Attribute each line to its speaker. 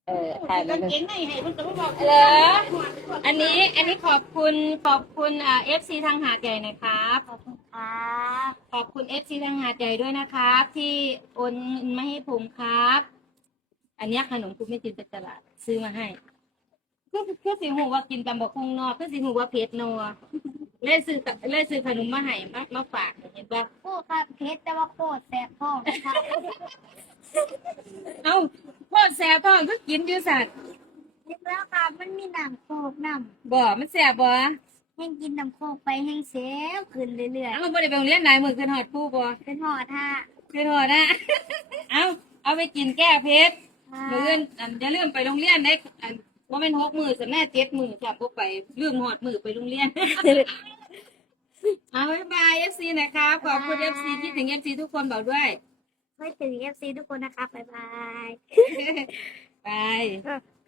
Speaker 1: ถ่ายมาเลยเหรออันนี้ขอบคุณFC ทางหาดใหญ่นะครับ
Speaker 2: ขอบคุณครับ
Speaker 1: ขอบคุณFC ทางหาดใหญ่ด้วยนะครับที่โอนเงินมาให้ผมครับอันเนี้ยขนมคุณไม่จินตลาดซื้อมาให้คือสิหูว่ากินตำบักหุ่งนอกคือสิหูว่าเพชรนัวเลยซื้อขนมมาให้มาฝากเห็นปะ
Speaker 2: โอ้ครับเพชรแต่ว่าโคตรแสบท้องนะครับ
Speaker 1: เอ้าโคตรแสบท้องคือกินอยู่สัตว์
Speaker 2: คิดแล้วครับมันมีน้ำโคกน้
Speaker 1: บ่มันแสบบ่
Speaker 2: ำแห้งกินน้ำโคกไปแห้งเซลขึ้นเรื่อย
Speaker 1: เอ้าบ่ได้ไปโรงเรียนไหนมื้อคืนฮอดผู้บ่
Speaker 2: ๆเป็นหอดฮะ
Speaker 1: คืนฮอดนะ เอาไปกินแก้เพชร
Speaker 2: ครับ
Speaker 1: มื้ออื่นอย่าลืมไปโรงเรียนได้บ่แม่น6มื้อซะแม่7มื้อจ้ะบ่ไปลืมฮอดมื้อไปโรงเรียน เอาบ๊ายบาย FC นะครับขอบคุณ FC คิดถึง FC ทุกคนบอกด้วย
Speaker 2: ไว้ถึง FC ทุกคนนะครับบ๊ายบาย
Speaker 1: บาย